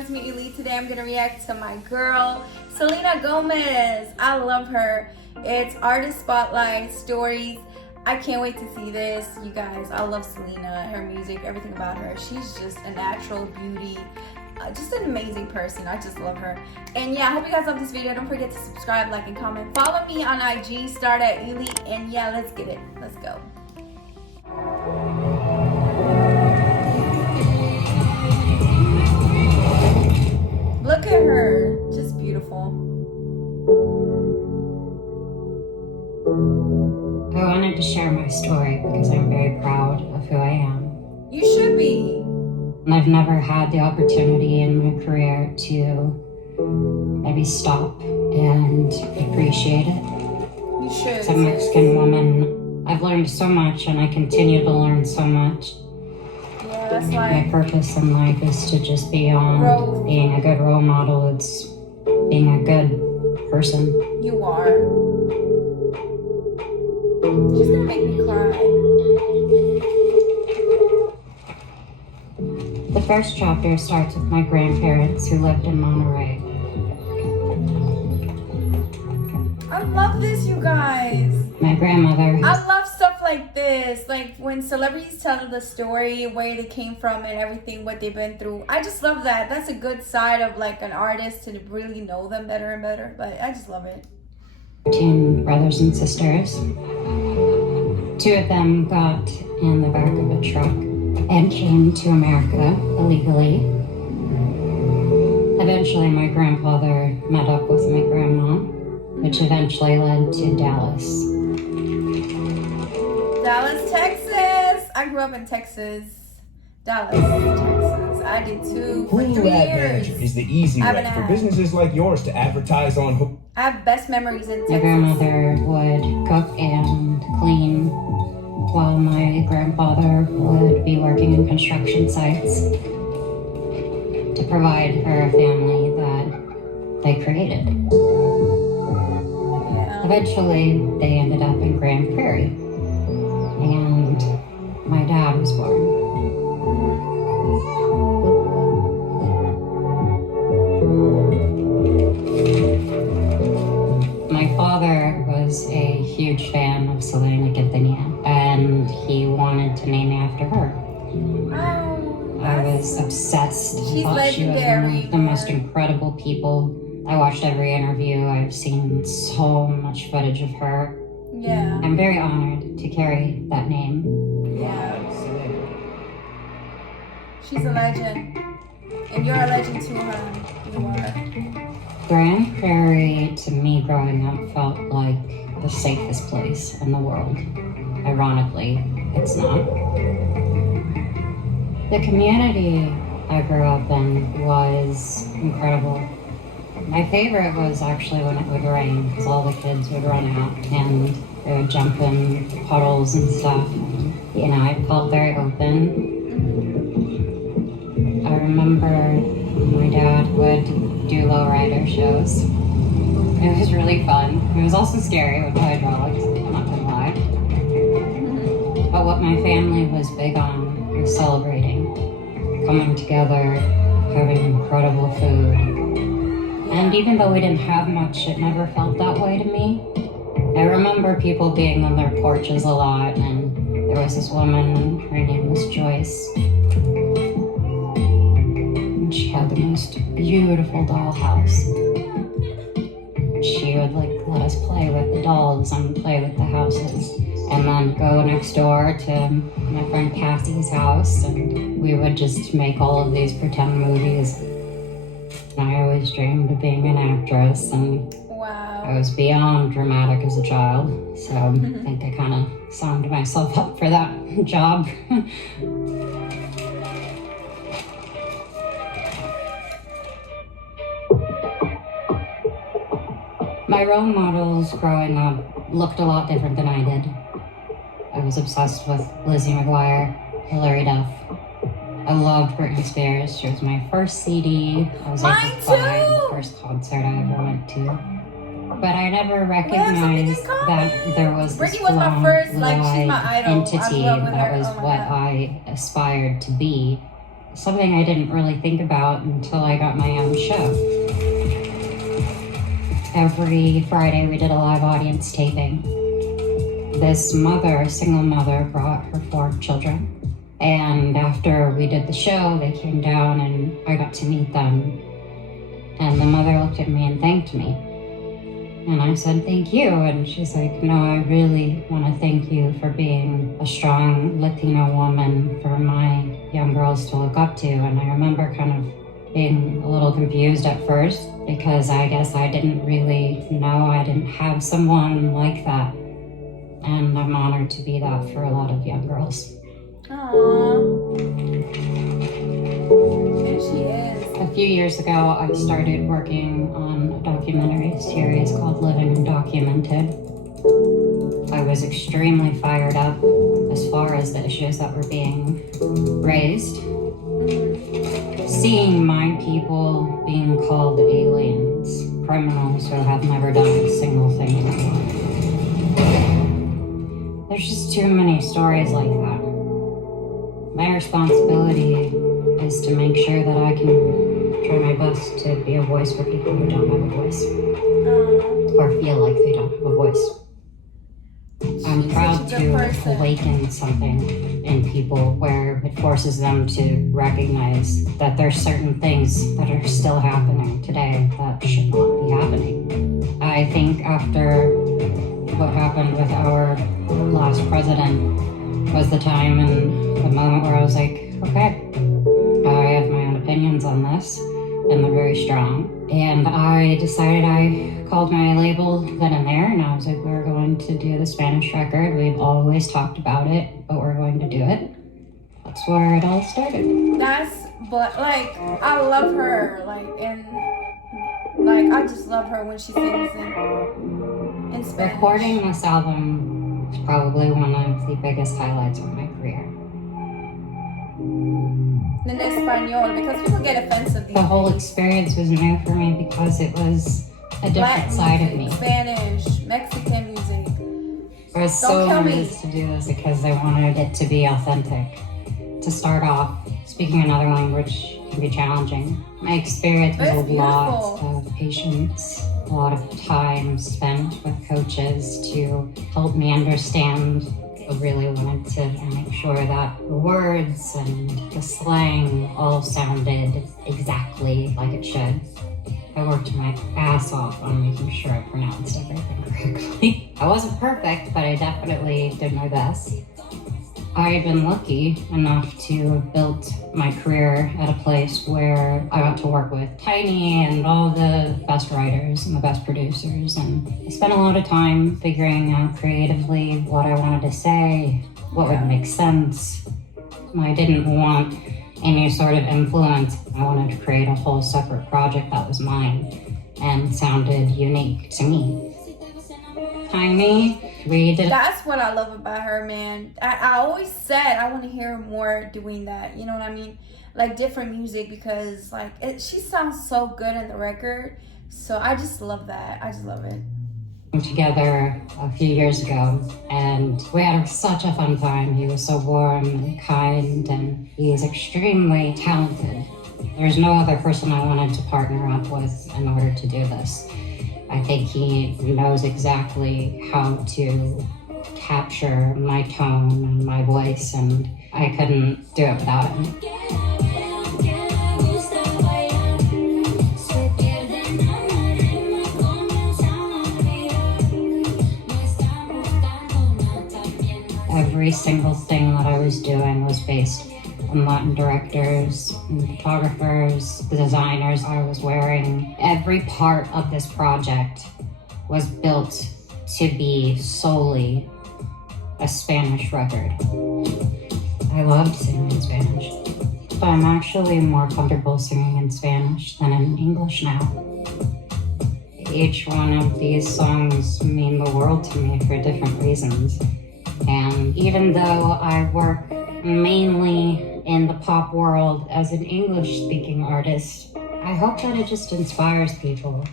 it's me Ylli. Today I'm gonna react to my girl Selena Gomez. I love her. It's artist spotlight stories. I can't wait to see this, you guys. I love Selena, her music, everything about her. She's just a natural beauty, just an amazing person. I just love her. And yeah, I hope you guys love this video. Don't forget to subscribe, like, and comment. Follow me on IG, Star.ylli. And yeah, let's get it. Let's go. Look at her, just beautiful. I wanted to share my story because I'm very proud of who I am. You should be. And I've never had the opportunity in my career to maybe stop and appreciate it. You should. As a Mexican woman, I've learned so much and I continue to learn so much. Yeah, that's My like purpose in life is to just beyond being a good role model, it's being a good person. you are. She's gonna make me cry. The first chapter starts with my grandparents who lived in Monterey. I love this, you guys. My grandmother. I love stuff like this, like when celebrities tell the story, where they came from and everything, what they've been through. I just love that. That's a good side of like an artist, to really know them better and better. But I just love it. 13 brothers and sisters. 2 of them got in the back of a truck and came to America illegally. Eventually my grandfather met up with my grandma, which eventually led to Dallas. Dallas, Texas. I grew up in Texas. Dallas, Texas. I did too for 3 Hulu Ad years. Manager is the easy way for businesses like yours to advertise on Hulu. I have best memories in My Texas. grandmother would cook and clean while my grandfather would be working in construction sites to provide for a family that they created. Yeah. Eventually, they ended up in Grand Prairie, and my dad was born. My father was a huge fan of Selena, and he wanted to name me after her. I was obsessed. I thought she was one of the most incredible people. I watched every interview. I've seen so much footage of her. Yeah. I'm very honored to carry that name. Yeah. She's a legend. And you're a legend to her. You are. Grand Prairie, to me growing up, felt like the safest place in the world. Ironically, it's not. The community I grew up in was incredible. My favorite was actually when it would rain, because all the kids would run out and they would jump in puddles and stuff. You know, I felt very open. I remember my dad would do lowrider shows. It was really fun. It was also scary with hydraulics, I'm not gonna lie. But what my family was big on was celebrating, coming together, having incredible food. And even though we didn't have much, it never felt that way to me. I remember people being on their porches a lot, and there was this woman, and her name was Joyce. And she had the most beautiful dollhouse. She would let us play with the dolls and play with the houses. And then go next door to my friend Cassie's house, and we would just make all of these pretend movies. And I always dreamed of being an actress, and I was beyond dramatic as a child, so I think I kind of signed myself up for that job. My role models growing up looked a lot different than I did. I was obsessed with Lizzie McGuire, Hilary Duff. I loved Britney Spears. She was my first CD. I was able to buy the first concert I ever went to. But I never recognized that there was this blonde, blue-eyed entity that was what I aspired to be something I didn't really think about until I got my own show. Every Friday we did a live audience taping. This mother, a single mother, brought her 4 children. And after we did the show, they came down and I got to meet them. And the mother looked at me and thanked me. And I said, thank you. And she's like, no, I really want to thank you for being a strong Latino woman for my young girls to look up to. And I remember kind of being a little confused at first because I guess I didn't really know I didn't have someone like that. And I'm honored to be that for a lot of young girls. Aww. There she is. A few years ago, I started working on a documentary series called Living Undocumented. I was extremely fired up as far as the issues that were being raised. Seeing my people being called aliens, criminals who have never done a single thing in their life. There's just too many stories like that. My responsibility is to make sure that I can try my best to be a voice for people who don't have a voice. Or feel like they don't have a voice. I'm proud to awaken something in people where it forces them to recognize that there's certain things that are still happening today that should not be happening. I think after what happened with our last president was the time and the moment where I was like, okay, I have my own opinions on this, and they're very strong. And I decided, I called my label then and there, and I was like, we're going to do the Spanish record. We've always talked about it, but we're going to do it. That's where it all started. But like, I love her, like, and like, I just love her when she sings in Spanish. Recording this album was probably one of the biggest highlights of my career. In Espanol, because people get offensive. The whole experience was new for me because it was a different side of me. Spanish, Mexican music. I was so nervous to do this because I wanted it to be authentic. To start off, speaking another language can be challenging. My experience was a lot of patience, a lot of time spent with coaches to help me understand. I really wanted to make sure that the words and the slang all sounded exactly like it should. I worked my ass off on making sure I pronounced everything correctly. I wasn't perfect, but I definitely did my best. I had been lucky enough to have built my career at a place where I got to work with Tiny and all the best writers and the best producers, and I spent a lot of time figuring out creatively what I wanted to say, what would make sense. I didn't want any sort of influence. I wanted to create a whole separate project that was mine and sounded unique to me. Tiny, that's what I love about her, man. I always said I want to hear her more doing that. You know what I mean? Like different music, because like she sounds so good in the record. So I just love that. I just love it. Together a few years ago, and we had such a fun time. He was so warm and kind, and he's extremely talented. There's no other person I wanted to partner up with in order to do this. I think he knows exactly how to capture my tone and my voice, and I couldn't do it without him. Every single thing that I was doing was based on Latin directors and photographers, the designers I was wearing. Every part of this project was built to be solely a Spanish record. I loved singing in Spanish, but I'm actually more comfortable singing in Spanish than in English now. Each one of these songs mean the world to me for different reasons. And even though I work mainly in the pop world as an English-speaking artist, I hope that it just inspires people.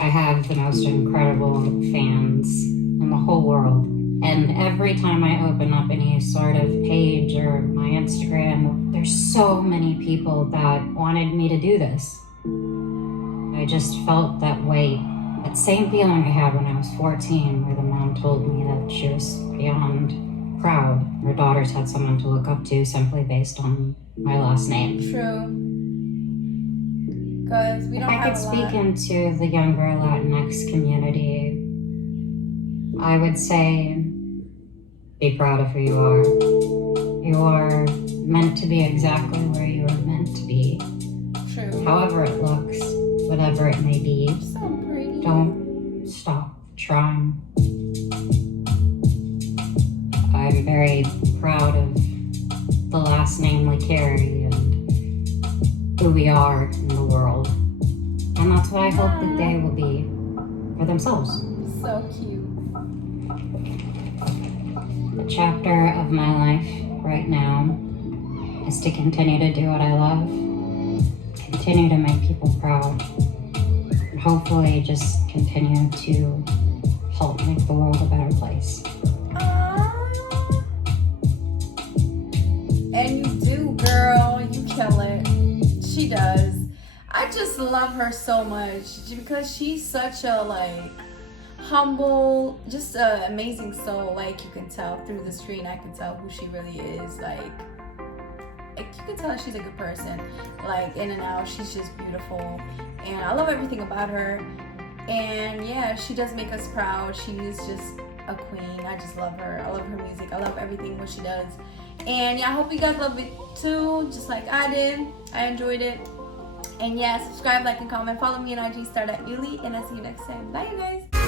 I have the most incredible fans in the whole world, And every time I open up any sort of page or my Instagram, there's so many people that wanted me to do this. I just felt that weight, that same feeling I had when I was 14, where the mom told me that she was beyond proud. Her daughters had someone to look up to simply based on my last name. True. Because we don't have a lot. If I could speak into the younger Latinx community, I would say, be proud of who you are. You are meant to be exactly where you are meant to be. True. However it looks, whatever it may be. So pretty. Don't stop trying. I'm very proud of the last name we carry and who we are in the world. And that's what I hope that they will be for themselves. So cute. The chapter of my life right now is to continue to do what I love, continue to make people proud, and hopefully just continue to help make the world a better place. And you do, girl. You kill it. She does. I just love her so much because she's such a humble, just an amazing soul. Like you can tell through the screen, I can tell who she really is. Like you can tell she's a good person. Like in and out, she's just beautiful, and I love everything about her. And yeah, she does make us proud. She is just a queen. I just love her. I love her music. I love everything what she does. And yeah, I hope you guys love it too, just like I did. I enjoyed it. And yeah, subscribe, like, and comment. Follow me on IG, Star.ylli, and I'll see you next time. Bye, you guys.